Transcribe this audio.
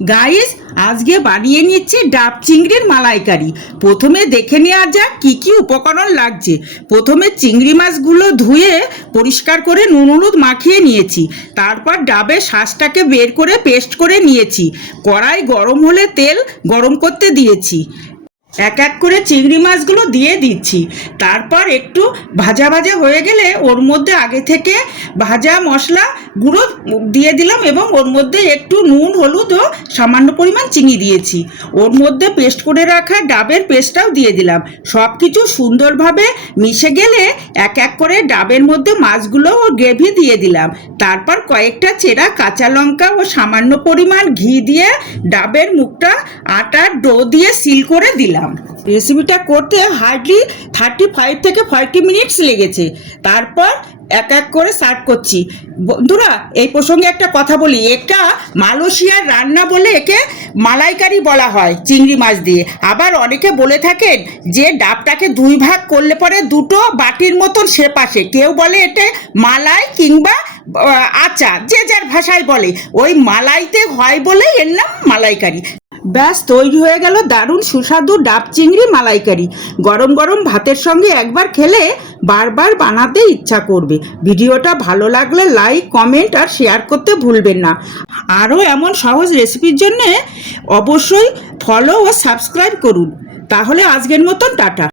Guys, আজকে বানিয়ে নিচ্ছি ডাব চিংড়ির মালাইকারি। প্রথমে দেখে নেওয়া যাক কি কি উপকরণ লাগছে। প্রথমে চিংড়ি মাছগুলো ধুয়ে পরিষ্কার করে নুন হলুদ মাখিয়ে নিয়েছি। তারপর ডাবের শাঁসটাকে বের করে পেস্ট করে নিয়েছি। কড়াই গরম হলে তেল গরম করতে দিয়েছি। এক এক করে চিংড়ি মাছগুলো দিয়ে দিচ্ছি। তারপর একটু ভাজা ভাজা হয়ে গেলে ওর মধ্যে আগে থেকে ভাজা মশলা গুঁড়ো দিয়ে দিলাম এবং ওর মধ্যে একটু নুন হলুদ ও সামান্য পরিমাণ চিনি দিয়েছি। ওর মধ্যে পেস্ট করে রাখা ডাবের পেস্টটাও দিয়ে দিলাম। সব কিছু সুন্দরভাবে মিশে গেলে এক এক করে ডাবের মধ্যে মাছগুলো ও গ্রেভি দিয়ে দিলাম। তারপর কয়েকটা চেরা কাঁচা লঙ্কা ও সামান্য পরিমাণ ঘি দিয়ে ডাবের মুখটা আটার ডো দিয়ে সিল করে দিলাম। রেসিপিটা করতে হার্ডলি 35 থেকে 40 মিনিটস লেগেছে। তারপর এক এক করে সার্ভ করছি। বন্ধুরা, এই প্রসঙ্গে একটা কথা বলি, এটা মালয়েশিয়ার রান্না বলে একে মালাইকারি বলা হয় চিংড়ি মাছ দিয়ে। আবার অনেকে বলে থাকেন যে ডাবটাকে দুই ভাগ করলে পরে দুটো বাটির মতন শেপ আসে। কেউ বলে এটা মালাই কিংবা আচা, যে যার ভাষায় বলে। ওই মালাইতে হয় বলে এর নাম মালাইকারি। ব্যাস, তৈরি হয়ে গেল দারুণ সুস্বাদু ডাব চিংড়ি মালাইকারি। গরম গরম ভাতের সঙ্গে একবার খেলে বারবার বানাতে ইচ্ছা করবে। ভিডিওটা ভালো লাগলে লাইক, কমেন্ট আর শেয়ার করতে ভুলবেন না। আরও এমন সহজ রেসিপির জন্য অবশ্যই ফলো ও সাবস্ক্রাইব করুন। তাহলে আজকের মতন টাটা।